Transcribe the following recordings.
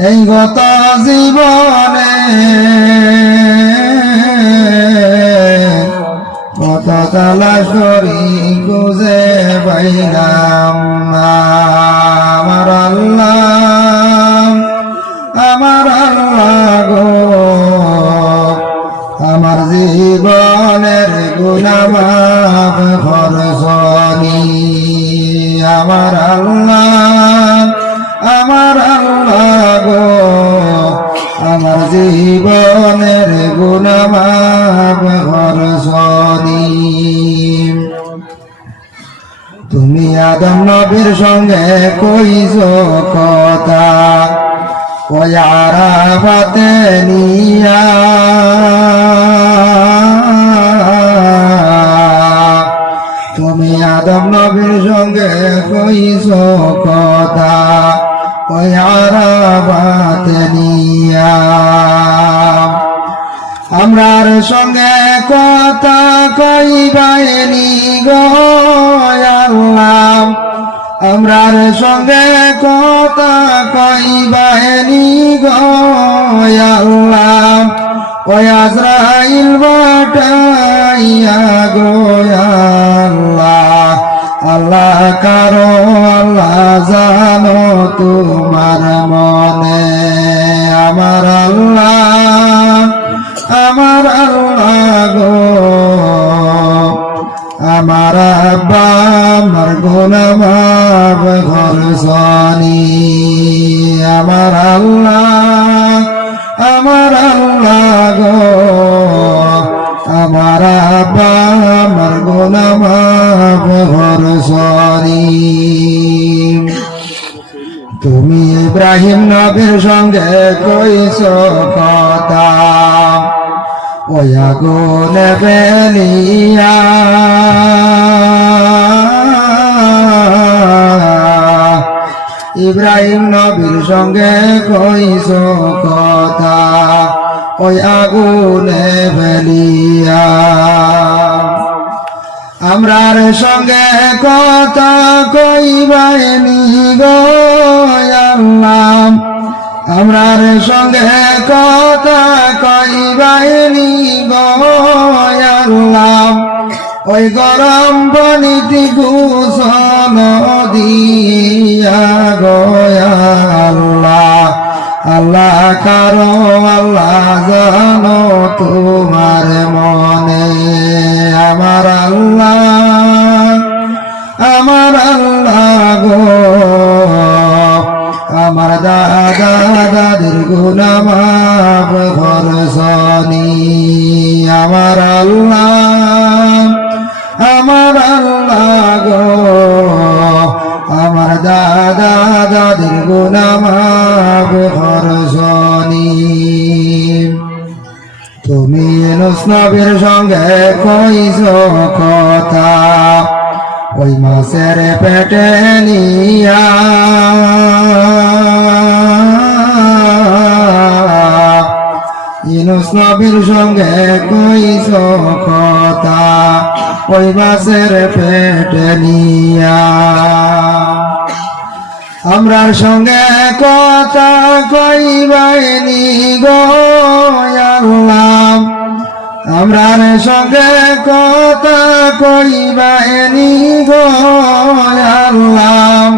এই গত জীবনে কত তালাশ করি খুঁজে পাইলাম আমার আল্লাহ আমার আল্লাহ গো, আমার জীবনের গুণামাপ খরচনি আমার আল্লাহ আমার আল্লাহ গো, আমার জীবনের গুণামাপ খরচনি তুমি আদম নবীর সঙ্গে কইছ কথা ওয়ারা বাতে নিয়া। তুমি আদম নবীর সঙ্গে কইছ কথা আমরার সঙ্গে কথা কইবাইনি গো আল্লাহ। আমরার সঙ্গে কথা কইবাইনি গো আল্লাহ। ওই আব্বা, আমার গোলামাব ঘর সনি আমার আল্লাহ আমার আল্লাহ গো। আমার আব্বা, আমার গোলামাব ঘর সনি তুমি ইব্রাহিম নবীর সঙ্গে কইস কথা। ইব্রাহিম নবীর সঙ্গে কইস কথা ওই আগুনে ফেলিয়া আমরার সঙ্গে কথা কইবাইনি গো আল্লাহ। আমরার সঙ্গে কথা ওই গরম পানিটি গুসল দিয়া আল্লাহ। কারও, আল্লাহ জানো তোমার মনে। আমার আল্লাহ আমার আল্লাহ গো। আমার দাদা, দাদির গুণামাপ ভরসনি আমার আল্লাহ আমার আল্লাহ গো। আমার দাদা দাদির গুণামাপ ভরসনি তুমি নুসনবীর সঙ্গে কইস কথা। ওই মাসের পেটে নিয়া। ইনুস সঙ্গে কইস কথা। ওই মাসের পেটে নিয়া। আমরার সঙ্গে কথা কইবাইনি গো আল্লাহ। আমরার সঙ্গে কথা কইবাইনি গো আল্লাহ।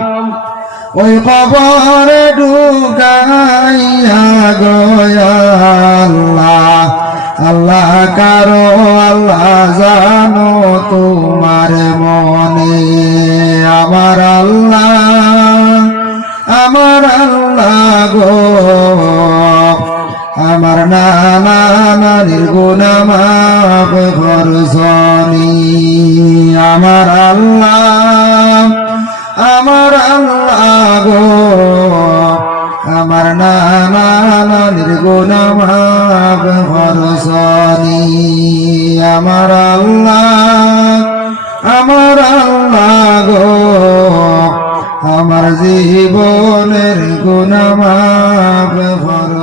ওই কবরে ঢুকাইয়া গো আল্লাহ কারও, আল্লাহ জানো তোমার মনে। আমার আল্লাহ আমার আল্লাহ গো। আমার নানা নানির গুণামাপ ভরসনি আমার আল্লাহ আমার আল্লাহ গো। আমার নানা নির্গুণ গুণামাপ ভরসনি আমার আল্লাহ আমার আল্লাহ গো। আমার জীবনের গুণামাপ ভরসা